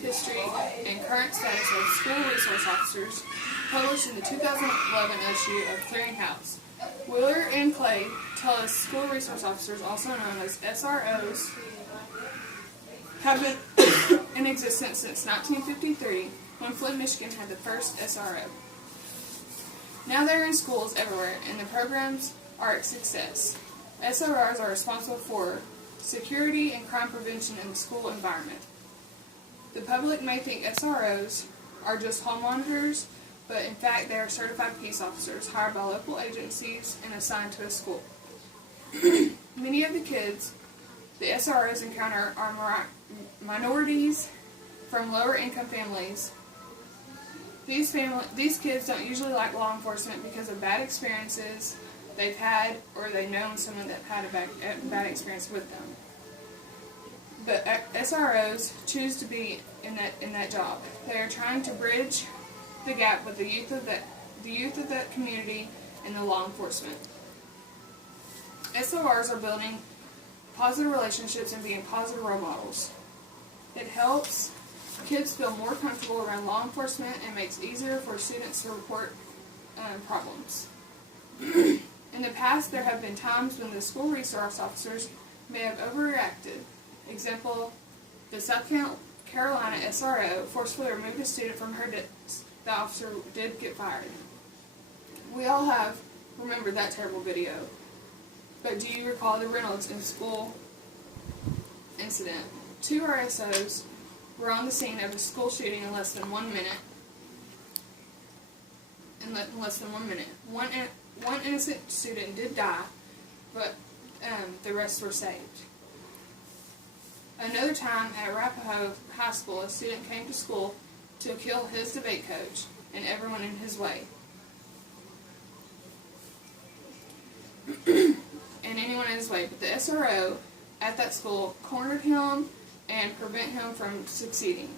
history and current status of school resource officers, published in the 2011 issue of Clearinghouse. Wheeler and Clay tell us school resource officers, also known as SROs, have been in existence since 1953, when Flint, Michigan had the first SRO. Now they're in schools everywhere, and the programs are a success. SROs are responsible for security and crime prevention in the school environment. The public may think SROs are just hall monitors, but in fact they are certified peace officers hired by local agencies and assigned to a school. Many of the kids the SROs encounter are minorities from lower income families. These kids don't usually like law enforcement because of bad experiences they've had, or they've known someone that had a bad experience with them. But SROs choose to be in that job. They are trying to bridge the gap with the youth of that community and the law enforcement. SORs are building positive relationships and being positive role models. It helps kids feel more comfortable around law enforcement and makes it easier for students to report problems. In the past, there have been times when the school resource officers may have overreacted. Example, the South Carolina SRO forcefully removed a student from her desk. The officer did get fired. We all have remembered that terrible video. But do you recall the Reynolds in school incident? 2 RSOs were on the scene of a school shooting in less than 1 minute. One innocent student did die, but the rest were saved. Another time at Arapahoe High School, a student came to school to kill his debate coach and everyone in his way. And anyone in his way. But the SRO at that school cornered him and prevent him from succeeding.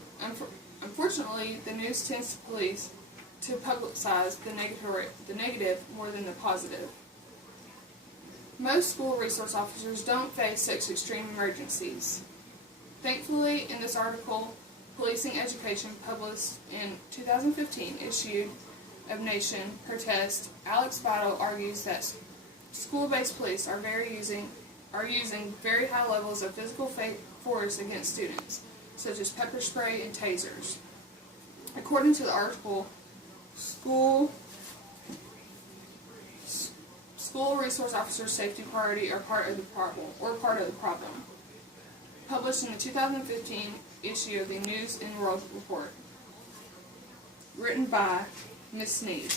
Unfortunately, the news tends to publicize the negative more than the positive. Most school resource officers don't face such extreme emergencies. Thankfully, in this article, Policing Education, published in 2015, issue of Nation Protest, Alex Vital argues that school-based police are using very high levels of physical force against students, such as pepper spray and tasers. According to the article, school resource officers' safety priority are part of the problem. Published in the 2015 issue of the News and World Report. Written by Ms. Sneed.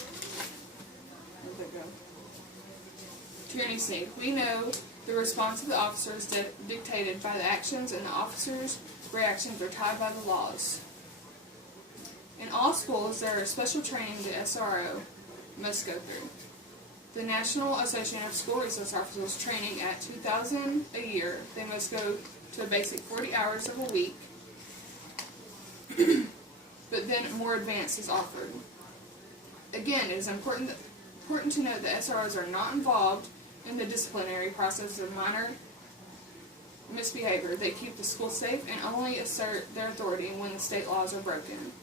Where'd that go? Tierney Sneed. We know the response of the officers dictated by the actions, and the officers' reactions are tied by the laws. In all schools, there is special training the SRO must go through. The National Association of School Resource Officers training at $2,000 a year. They must go to a basic 40 hours of a week, but then more advanced is offered. Again, it is important to note that SROs are not involved in the disciplinary process of minor misbehavior. They keep the school safe and only assert their authority when the state laws are broken.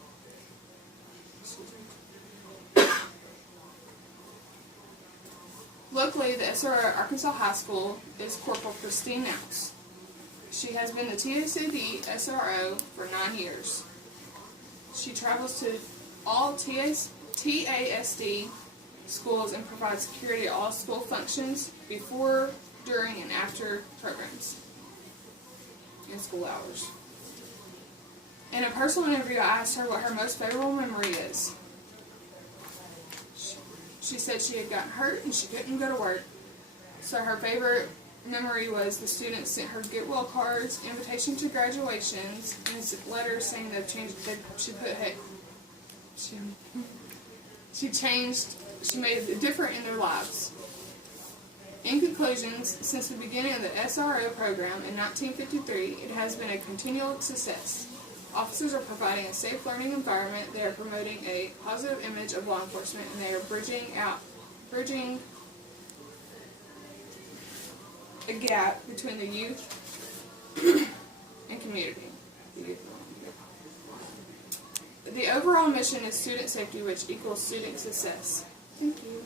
Locally, the SRO at Arkansas High School is Corporal Christine Naux. She has been the TACD SRO for 9 years. She travels to all TASD schools and provides security at all school functions before, during, and after programs and school hours. In a personal interview, I asked her what her most favorable memory is. She said she had gotten hurt and she couldn't go to work. So her favorite memory was the students sent her get well cards, invitation to graduations, and letters saying she made it different in their lives. In conclusion, since the beginning of the SRO program in 1953, it has been a continual success. Officers are providing a safe learning environment, they are promoting a positive image of law enforcement, and they are bridging a gap between the youth and community. The overall mission is student safety, which equals student success. Thank you.